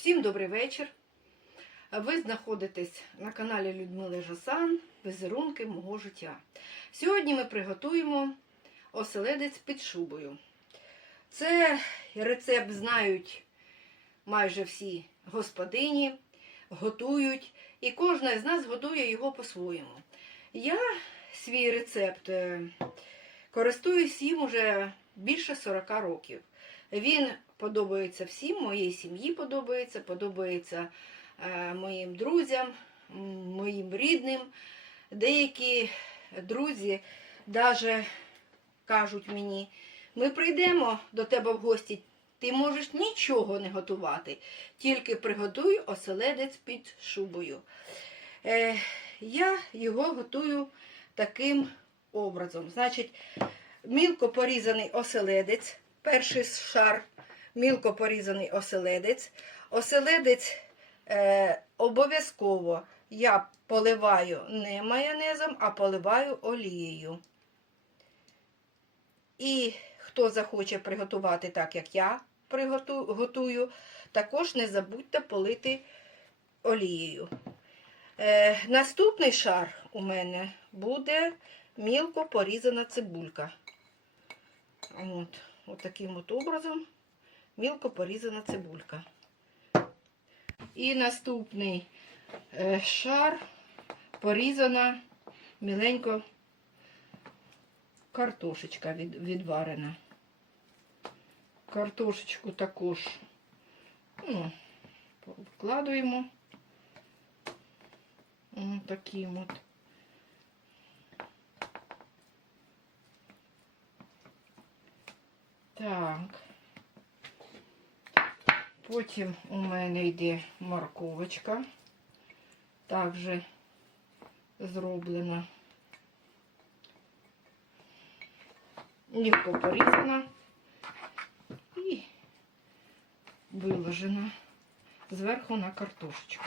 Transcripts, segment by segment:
Всім добрий вечір. Ви знаходитесь на каналі Людмили Жасан Візерунки мого життя. Сьогодні ми приготуємо оселедець під шубою. Це рецепт знають майже всі господині, готують, і кожна з нас готує його по-своєму. Я свій рецепт е, користуюсь їм уже більше 40 років. Він подобається всім, моїй сім'ї подобається, подобається е, моїм друзям, моїм рідним. Деякі друзі навіть кажуть мені, ми прийдемо до тебе в гості, ти можеш нічого не готувати, тільки приготуй оселедець під шубою. Е, я його готую таким образом. Значить, мілко порізаний оселедець, перший шар, мілко порізаний оселедець. Оселедець е, обов'язково я поливаю не майонезом, а поливаю олією. І хто захоче приготувати так, як я готую, також не забудьте полити олією. Е, наступний шар у мене буде мілко порізана цибулька. От, от таким от образом мілко порізана цибулька. І наступний е, шар порізана міленько картошечка від, відварена. Картошечку також ну, вкладуємо. Таким от. Так. Потім у мене йде морковочка. Також зроблена. Легко порізана і виложена зверху на картошечку.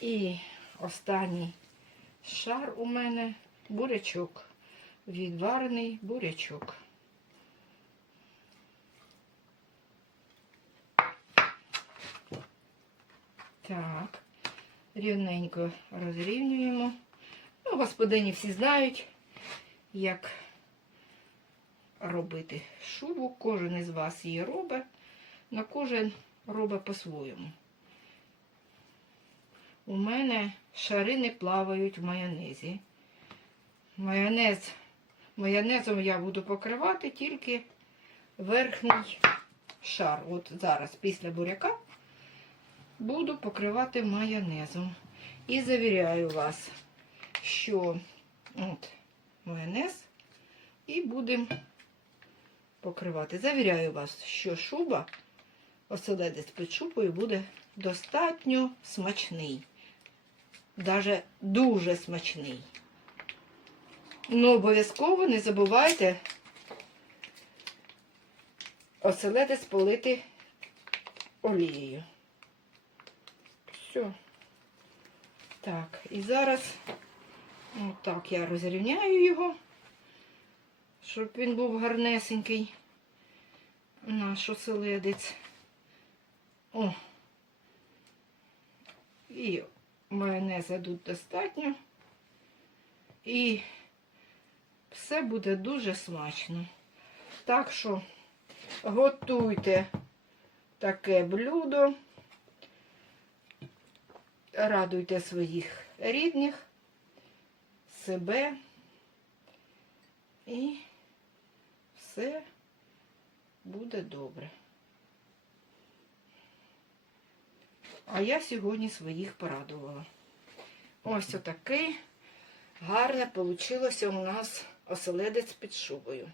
І останній шар у мене бурячок. Відварений бурячок. Так, рівненько розрівнюємо. Ну, господині всі знають, як робити шубу. Кожен із вас її робить, але кожен робить по-своєму. У мене шари не плавають в майонезі. Майонез, майонезом я буду покривати тільки верхній шар. От зараз після буряка буду покривати майонезом. І завіряю вас, що от майонез і будемо покривати. Завіряю вас, що шуба, оселедець під шубою буде достатньо смачний. Даже дуже смачний. Ну, обов'язково не забувайте оселедець полити олією. Все. Так, і зараз отак я розрівняю його, щоб він був гарнесенький. Наш оселедець. О. І майонеза тут достатньо. І все буде дуже смачно. Так що готуйте таке блюдо, радуйте своїх рідних, себе і все буде добре. А я сьогодні своїх порадувала. Ось отакий гарне вийшло у нас оселедець під шубою.